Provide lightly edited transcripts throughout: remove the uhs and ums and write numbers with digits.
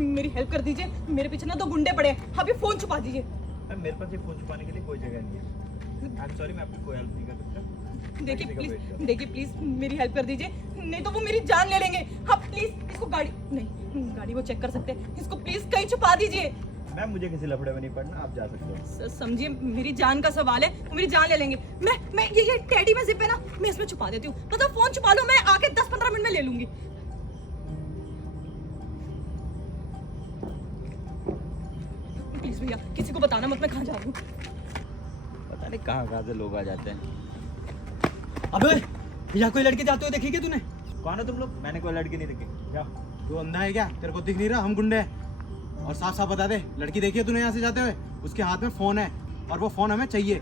मेरी हेल्प कर दीजिए। मेरे पीछे ना 2 गुंडे पड़े हैं, आप ये फोन छुपा दीजिए। मेरे पास ये फोन छुपाने के लिए कोई जगह नहीं है। आई एम सॉरी, मैं आपकी कोई हेल्प नहीं कर सकता। देखिए प्लीज मेरी हेल्प कर दीजिए, नहीं तो वो मेरी जान ले लेंगे। आप प्लीज इसको गाड़ी वो चेक कर सकते हैं, इसको प्लीज कहीं छुपा दीजिए। मैम मुझे किसी लफड़े में नहीं पड़ना, आप जा सकते हो। समझिए मेरी जान का सवाल है, वो मेरी जान ले लेंगे। मैं ये टेडी में जिप है ना, मैं इसमें छुपा देती हूँ। मतलब फोन छुपा लो, मैं आके 10-15 मिनट में ले लूंगी। प्लीज भैया किसी को बताना मत मैं कहाँ जा रही हूँ। पता नहीं कहाँ से लोग आ जाते हैं। अबे यहाँ कोई लड़के जाते हुए देखी क्या तूने? कौन है तुम लोग? मैंने कोई लड़की नहीं देखी। जाओ। तू अंधा है क्या? तेरे को दिख नहीं रहा हम गुंडे हैं? और साफ साफ बता दे, लड़की देखी है तूने यहाँ से जाते हुए? उसके हाथ में फोन है और वो फोन हमें चाहिए।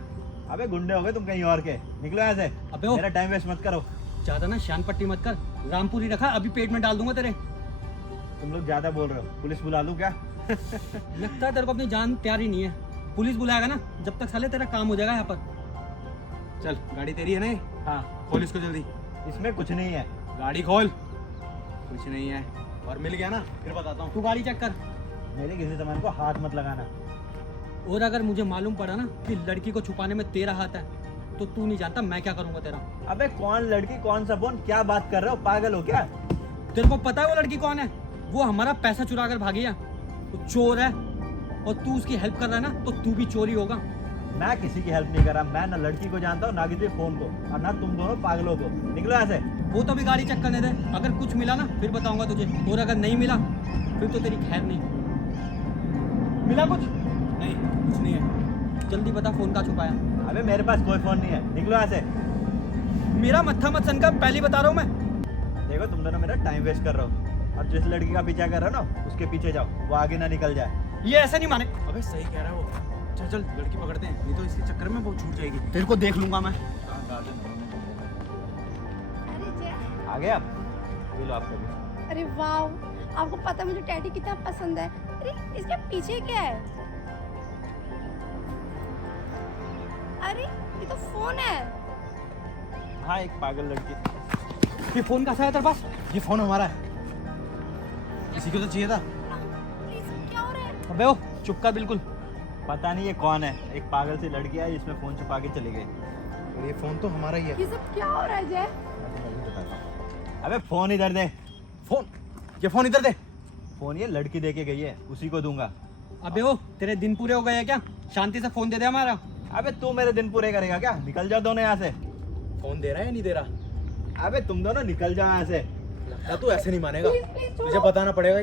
अबे गुंडे हो गए तुम कहीं और के, निकलो यहाँ से। अबे मेरा टाइम वेस्ट मत करो। ज्यादा ना शान पट्टी मत कर, रामपुरी रखा अभी पेट में डाल दूंगा तेरे। तुम लोग ज्यादा बोल रहे हो, पुलिस बुला लूं क्या? लगता है तेरे को अपनी जान प्यारी नहीं है। पुलिस बुलाएगा ना, जब तक साले तेरा काम हो जाएगा यहाँ पर। चल गाड़ी तेरी है ना? हाँ खोल इसको जल्दी। इसमें कुछ नहीं है। गाड़ी खोल। कुछ नहीं है और मिल गया ना फिर बताता हूँ। तू गाड़ी चेक कर। मेरे किसी सामान को हाथ मत लगाना। और अगर मुझे मालूम पड़ा ना कि लड़की को छुपाने में तेरा हाथ है तो तू नहीं जानता मैं क्या करूंगा तेरा। अबे कौन लड़की, कौन सा फोन, क्या बात कर रहे हो? पागल हो क्या? तेरे को पता है वो लड़की कौन है? वो हमारा पैसा चुरा कर भागी है, वो चोर है। और तू उसकी हेल्प कर रहा है ना, तो तू भी चोरी होगा। मैं किसी की हेल्प नहीं कर रहा। मैं ना लड़की को जानता हूँ ना किसी फोन को, और ना तुम दोनों पागलों को। निकलो यहाँ से। वो तो अभी गाड़ी चेक करने दे, अगर कुछ मिला ना फिर बताऊंगा तुझे, और अगर नहीं मिला फिर तो तेरी खैर नहीं। मिला कुछ? नहीं कुछ नहीं है। जल्दी बता फोन कहाँ छुपाया? अबे मेरे पास कोई फोन नहीं है, निकलो यहाँ से। मेरा मत्था मत सनका, पहले बता रहा हूँ मैं। देखो तुम दोनों मेरा टाइम वेस्ट कर रहे हो, और जिस लड़की का पीछा कर रहे हो ना उसके पीछे जाओ, वो आगे ना निकल जाए। ये ऐसे नहीं माने। अबे सही कह रहा है वो। चल चल लड़की पकड़ते हैं, नहीं तो इसके चक्कर में वो छूट जाएगी। तेरे को देख लूंगा मैं। आ गए आप? ये लो आपका भी। अरे वाह, आपको पता है मुझे टैडी कितना पसंद है। अरे इसके पीछे क्या है? अरे ये तो फोन है। हाँ एक पागल लड़की। ये फोन कहाँ से आया तेरे पास? ये फोन हमारा है, किसी को तो चाहिए था। प्लीज क्या हो रहा है? अबे ओ चुप कर बिल्कुल। पता नहीं ये कौन है, एक पागल सी लड़की है जिसमें फोन छुपा के चली गई। और ये फोन तो हमारा ही है। ये सब क्या हो रहा है जय? अबे फोन इधर दे। फोन, ये फोन इधर दे। फोन ये लड़की दे के गई है, उसी को दूंगा। अबे ओ तेरे दिन पूरे हो गए हैं क्या? शांति से फोन दे दे हमारा। अबे तू मेरे दिन पूरे करेगा क्या? निकल जाओ दोनों यहाँ से। फोन दे रहा है या नहीं दे रहा? अबे तुम दोनों निकल जाओ यहाँ से। लगता तू ऐसे नहीं मानेगा, तुझे बताना पड़ेगा।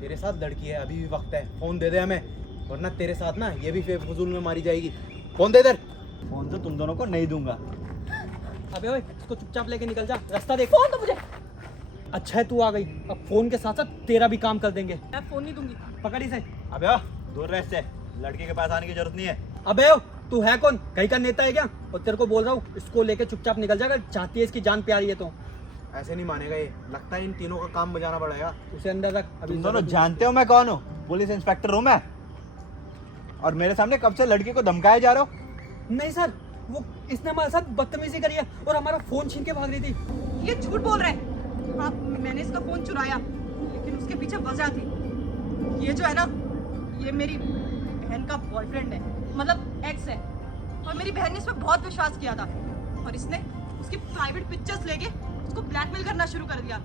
तेरे साथ लड़की है, अभी भी वक्त है। फोन दे दे हमें, वरना तेरे साथ ना ये भी फजूल में मारी जाएगी। फोन दे इधर। फोन तो तुम दोनों को नहीं दूंगा। अबे ओए इसको चुपचाप लेके निकल जा, रास्ता देख। फोन तो मुझे। अच्छा है तू आ गई, अब फोन के साथ साथ तेरा भी काम कर देंगे। मैं फोन नहीं दूंगी। पकड़ इसे। अबे ओ, दूर रह इससे। लड़की के पास आने की जरूरत नहीं है। अबे ओ तू है कौन? कहीं का नेता है क्या? और तेरे को बोल रहा हूँ इसको लेके चुपचाप निकल जा, अगर चाहती है इसकी जान प्यारी है तो। ऐसे नहीं मानेगा ये, लगता है इन तीनों का काम बजाना पड़ेगा। उसे अंदर रख। अभी तुम दोनों जानते हो मैं कौन हूँ? पुलिस इंस्पेक्टर हूँ मैं। और मेरे सामने कब से लड़की को धमकाए जा रहे हो? नहीं सर, वो इसने हमारे साथ बदतमीजी करी है और हमारा फोन छीन के भाग रही थी। ये झूठ बोल रहे हैं। हाँ मैंने इसका फोन चुराया, लेकिन उसके पीछे वजह थी। ये जो है ना, ये मेरी बहन का बॉयफ्रेंड है, मतलब एक्स है। और मेरी बहन ने इस पर बहुत विश्वास किया था, और इसने उसकी प्राइवेट पिक्चर्स लेके उसको ब्लैकमेल करना शुरू कर दिया।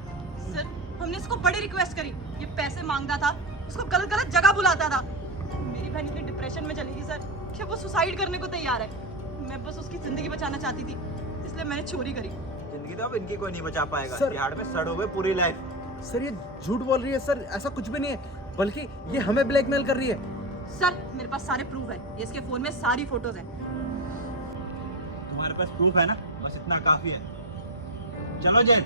सर हमने इसको बड़ी रिक्वेस्ट करी, ये पैसे मांगता था, उसको गलत गलत जगह बुलाता था। मेरी बहन इतनी डिप्रेशन में चली गई सर कि वो सुसाइड करने को तैयार है। मैं बस उसकी जिंदगी बचाना चाहती थी, इसलिए मैंने चोरी करी। जिंदगी तो अब इनकी कोई नहीं बचा पाएगा। सर- बिहार में सड़ोगे पूरी लाइफ। सर ये झूठ बोल रही है सर, ऐसा कुछ भी नहीं है, बल्कि ये हमें ब्लैकमेल कर रही है। सर मेरे पास सारे प्रूफ है, ये इसके फोन में सारी फोटोज हैं। तुम्हारे पास प्रूफ है ना, बस इतना काफी है। चलो जैन।